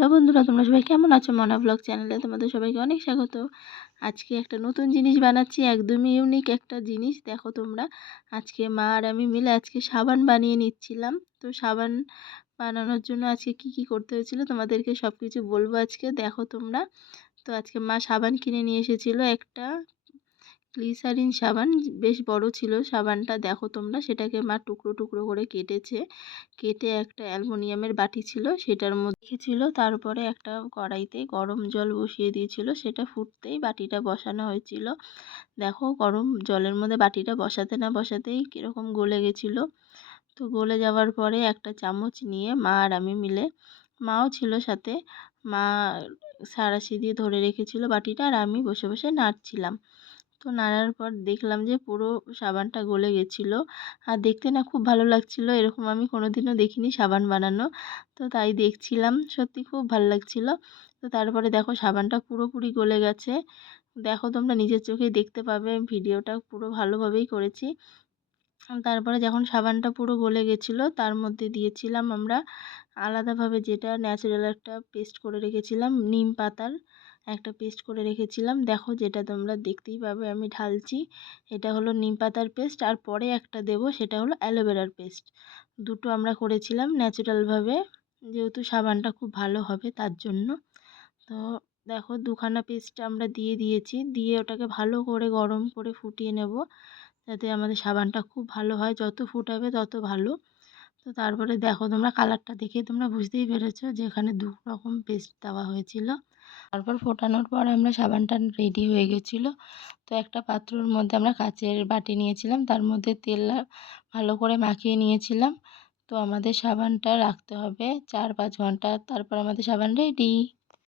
Hello বন্ধুরা, তোমরা সবাই কেমন আছো? মনা ব্লগ চ্যানেলে তোমাদের সবাইকে অনেক স্বাগত। আজকে একটা নতুন জিনিস বানাচ্ছি, একদমই ইউনিক একটা জিনিস। দেখো তোমরা, আজকে মা আর আমি মিলে আজকে সাবান বানিয়ে নিচ্ছিলাম। তো সাবান বানানোর জন্য আজকে কি কি করতে হয়েছিল তোমাদেরকে সব কিছু বলব আজকে। দেখো তোমরা, তো আজকে মা সাবান কিনে নিয়ে এসেছিল একটা গ্লিসারিন সাবান বেশ বড় ছিল। সাবানটা দেখো তোমরা, সেটাকে মা টুকরো টুকরো করে কেটেছে। কেটে একটা অ্যালমোনিয়ামের বাটি ছিল, সেটার মধ্যে ছিল তারপরে একটা কড়াইতে গরম জল বসিয়ে দিয়েছিল, সেটা ফুটতেই বাটিটা বসানো হয়েছিল। দেখো গরম জলের মধ্যে বাটিটা বসাতে না বসাতেই কীরকম গলে গেছিল। তো গলে যাওয়ার পরে একটা চামচ নিয়ে মা আর আমি মিলে, মাও ছিল সাথে, মা সারাশি দিয়ে ধরে রেখেছিল বাটিটা আর আমি বসে বসে নাড়ছিলাম। তো নাড়ার পর দেখলাম যে পুরো সাবানটা গলে গেছিল। আর দেখতে না খুব ভালো লাগছিল। এরকম আমি কোনো দিনও দেখিনি সাবান বানানো। তো তাই দেখছিলাম। সত্যি খুব ভালো লাগছিল। তো তারপরে দেখো সাবানটা পুরোপুরি গলে গেছে। দেখো তোমরা নিজের চোখেই দেখতে পাবে। ভিডিওটা পুরো ভালোভাবেই করেছি। তারপরে যখন সাবানটা পুরো গলে গেছিল, তার মধ্যে দিয়েছিলাম আমরা আলাদাভাবে যেটা ন্যাচারাল একটা পেস্ট করে রেখেছিলাম, নিম পাতার। একটা পেস্ট করে রেখেছিলাম। দেখো যেটা তোমরা দেখতেই পাবে আমি ঢালছি। এটা হলো নিম পাতার পেস্ট আর পরে একটা দেব সেটা হলো অ্যালোভেরার পেস্ট। দুটো আমরা করেছিলাম ন্যাচারালভাবে যেহেতু সাবানটা খুব ভালো হবে তার জন্য। তো দেখো দুখানা পেস্ট আমরা দিয়ে দিয়েছি। দিয়ে ওটাকে ভালো করে গরম করে ফুটিয়ে নেব। যাতে আমাদের সাবানটা খুব ভালো হয়। যত ফুটাবে তত ভালো। তো তারপরে দেখো তোমরা কালারটা দেখে তোমরা বুঝতেই পেরেছ যে এখানে দু রকম পেস্ট দেওয়া হয়েছিল। তারপর ফোটানোর পর আমরা সাবানটা রেডি হয়ে গেছিল। তো একটা পাত্রর মধ্যে আমরা কাচের বাটি নিয়েছিলাম, তার মধ্যে তেল ভালো করে মাখিয়ে নিয়েছিলাম। তো আমাদের সাবানটা রাখতে হবে চার পাঁচ ঘণ্টা, তারপর আমাদের সাবান রেডি